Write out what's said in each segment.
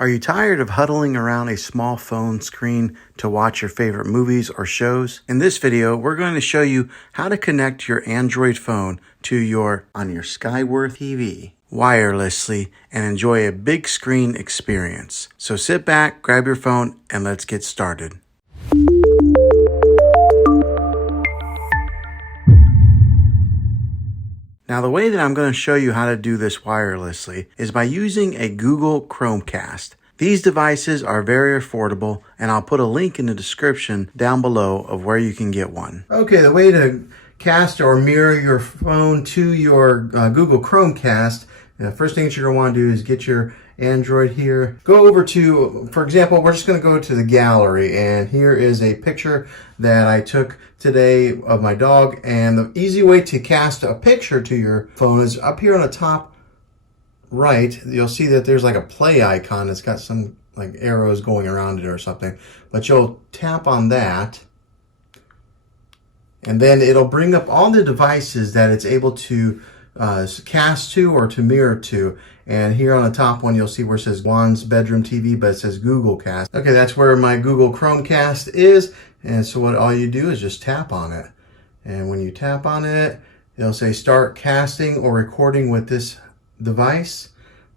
Are you tired of huddling around a small phone screen to watch your favorite movies or shows? In this video, we're going to show you how to connect your Android phone to your Skyworth TV wirelessly and enjoy a big screen experience. So sit back, grab your phone, and let's get started. Now, the way that I'm going to show you how to do this wirelessly is by using a Google Chromecast. These devices are very affordable, and I'll put a link in the description down below of where you can get one. Okay, the way to cast or mirror your phone to your Google Chromecast, the first thing that you're going to want to do is get your Android here. Go over to, for example, we're just going to go to the gallery, and here is a picture that I took today of my dog. And the easy way to cast a picture to your phone is up here on the top right. You'll see that there's like a play icon. It's got some like arrows going around it or something, but you'll tap on that, and then it'll bring up all the devices that it's able to cast to or to mirror to. And here on the top one, you'll see where it says Juan's bedroom TV, but it says Google Cast. Okay, that's where my Google Chromecast is. And so what all you do is just tap on it. And when you tap on it, it'll say start casting or recording with this device,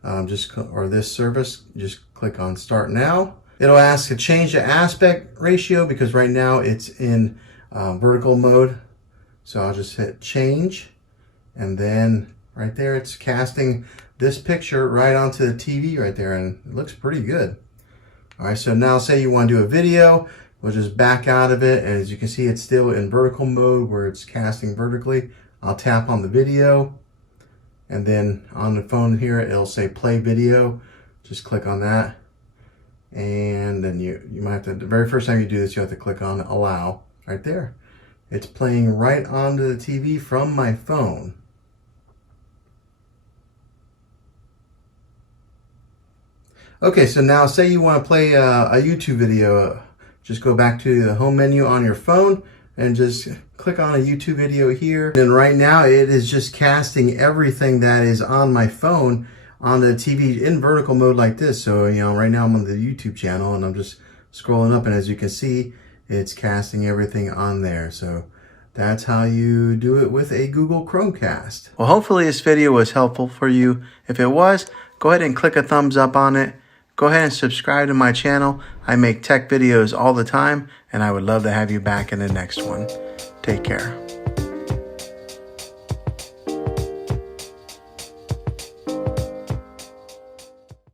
or this service. Just click on start now. It'll ask to change the aspect ratio because right now it's in vertical mode. So I'll just hit change. And then right there, it's casting this picture right onto the TV right there, and it looks pretty good. All right, so now say you want to do a video, we'll just back out of it, and as you can see, it's still in vertical mode where it's casting vertically. I'll tap on the video, and then on the phone here, it'll say play video. Just click on that, and then you might have to, the very first time you do this, you have to click on allow right there. It's playing right onto the TV from my phone. Okay, so now say you want to play a YouTube video. Just go back to the home menu on your phone and just click on a YouTube video here. And right now it is just casting everything that is on my phone on the TV in vertical mode like this. So, you know, right now I'm on the YouTube channel and I'm just scrolling up, and as you can see, it's casting everything on there. So that's how you do it with a Google Chromecast. Well, hopefully this video was helpful for you. If it was, go ahead and click a thumbs up on it. Go ahead and subscribe to my channel. I make tech videos all the time, and I would love to have you back in the next one. Take care.